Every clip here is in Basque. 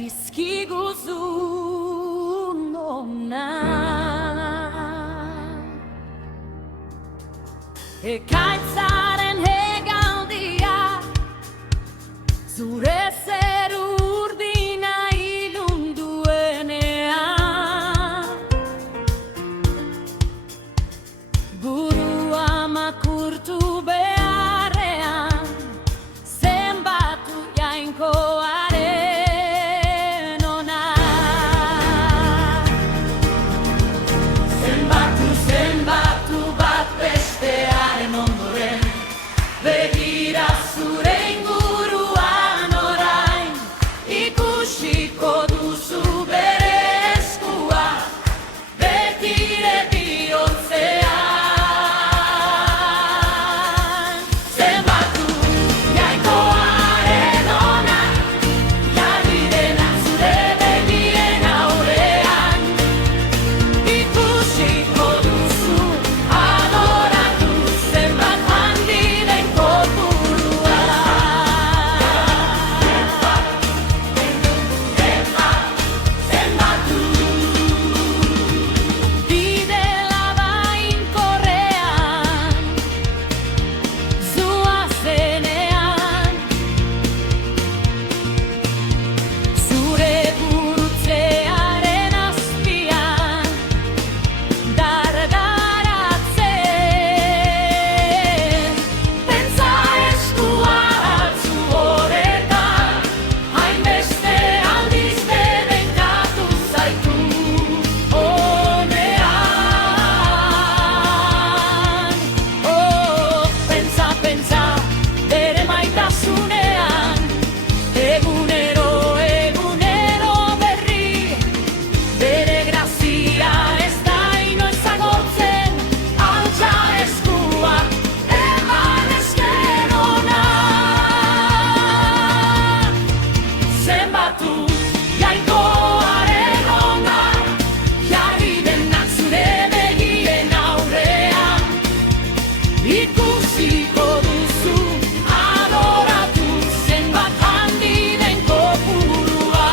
dizkiguzun ona. Ekaitzaren hegaldia, zure zer urdina ilunduenean, burua makurtu beharrean, zenbatu jainkoaren ona. Zenbatu bat bestearen ondoren, begira zure inguruan orain, ikusiko duzu bere eskua, betire bihotzean. Zenbatu jainkoaren ona, jarri denak zure begien aurrean, ikusiko duzu adoratu zenbat handi den kopurua. Zenbatu bide labainkorrean, zoazenean, zure gurutzearen azpian, dardaratzen. Pentsa eskua hartzu horretan, hainbeste aldiz bedeinkatu zaitu onean. Pentsa, bere maitasunean, egunero berri, bere grazia ez da inoiz agortzen, altxa eskua eman esker ona. Zenbatu jainkoaren ona, jarri denak zure begien aurrean, ikusiko duzu adoratu zenbat handi den kopurua.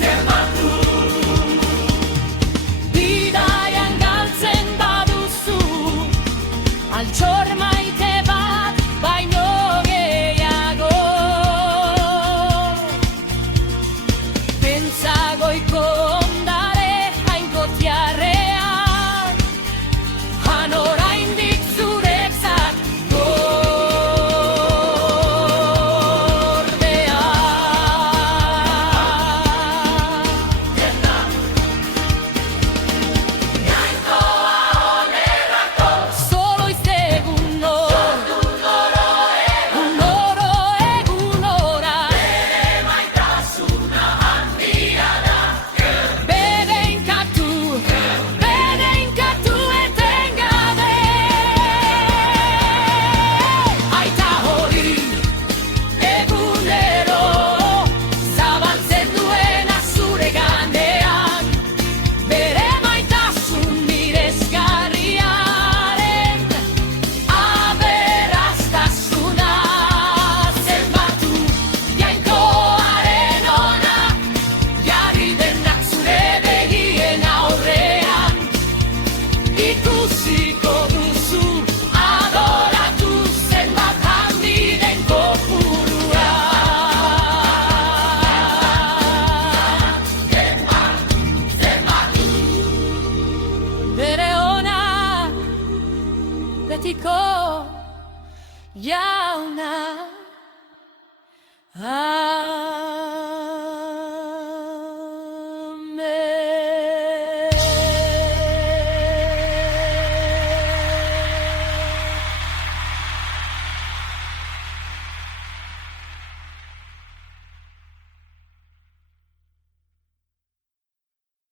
Zenbatu bidaian galtzen baduzu, altxor maite bat baino gehiago. Pentsa goiko ondare jainkotiarrean, han oraindik zuretzat gordea. Solo un oro egunora, bedeinkatu etengabe. Aita hori egunero zabaltzen duena zure ganean, bere maitasun miresgarriaren aberastasuna. Zenbatu jainkoaren ona, jarri denak zure begien aurrean, ikusiko duzu adoratu zenbat handi den kopurua. Bere ona betiko jauna.